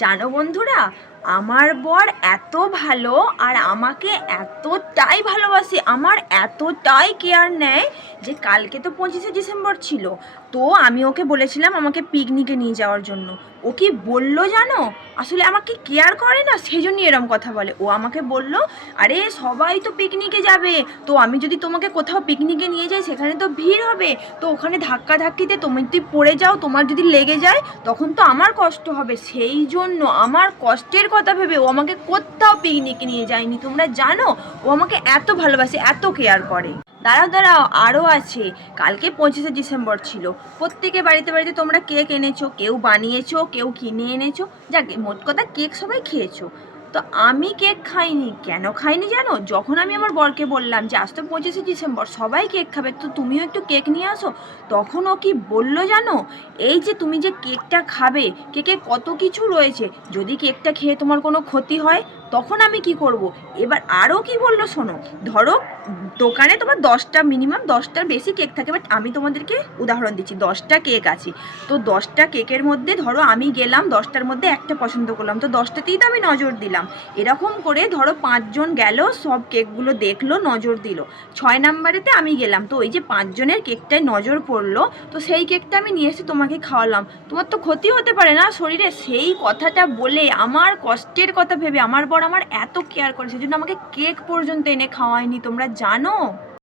জানো বন্ধুরা, আমার বর এত ভালো আর আমাকে এতটাই ভালোবাসে, আমার এতটাই কেয়ার নেয় যে কালকে তো 25শে ডিসেম্বর ছিল। তো আমি ওকে বলেছিলাম আমাকে পিকনিকে নিয়ে যাওয়ার জন্য। ও কি বললো জানো? আসলে আমাকে কেয়ার করে না, সেই জন্যই এরম কথা বলে। ও আমাকে বলল, আরে সবাই তো পিকনিকে যাবে, তো আমি যদি তোমাকে কোথাও পিকনিকে নিয়ে যাই সেখানে তো ভিড় হবে, তো ওখানে ধাক্কা ধাক্কিতে তুমি যদি পড়ে যাও, তোমার যদি লেগে যায়, তখন তো আমার কষ্ট হবে। সেই জন্য আমার কষ্টের কথা ভেবে ও আমাকে কোথাও পিকনিকে নিয়ে যায়নি। তোমরা জানো ও আমাকে এত ভালোবাসে, এত কেয়ার করে। দাঁড়াও দাঁড়াও, আরও আছে। কালকে 25শে ডিসেম্বর ছিল। প্রত্যেকে বাড়িতে বাড়িতে তোমরা কেক এনেছো, কেউ বানিয়েছো, কেউ কিনে এনেছো। যাকে মোট কথা কেক সবাই খেয়েছো। তো আমি কেক খাইনি। কেন খাইনি জানো? যখন আমি আমার বরকে বললাম যে আজ তো 25শে ডিসেম্বর, সবাই কেক খাবে, তো তুমিও একটু কেক নিয়ে আসো, তখন ও কি বললো জানো? এই যে তুমি যে কেকটা খাবে, কেকে কত কিছু রয়েছে, যদি কেকটা খেয়ে তোমার কোনো ক্ষতি হয় তখন আমি কি করব? এবার আরও কি বললো শোনো। ধরো দোকানে তোমার 10টা, মিনিমাম 10টার বেশি কেক থাকে, বাট আমি তোমাদেরকে উদাহরণ দিচ্ছি, 10টা কেক আছে। তো 10টা কেকের মধ্যে ধরো আমি গেলাম, 10টার মধ্যে একটা পছন্দ করলাম, তো 10টাতেই তো আমি নজর দিলাম। এরকম করে ধরো 5জন গেল, সব কেকগুলো দেখলো, নজর দিল। 6 নাম্বারেতে আমি গেলাম, তো ওই যে 5জনের কেকটায় নজর পড়লো, তো সেই কেকটা আমি নিয়ে এসে তোমাকে খাওয়ালাম। তোমার তো ক্ষতি হতে পারে না শরীরে? সেই কথাটা বলে, আমার কষ্টের কথা ভেবে আমার বর আমার এত কেয়ার করে, সেজন্য আমাকে কেক পর্যন্ত এনে খাওয়ায়নি। তোমরা জানো?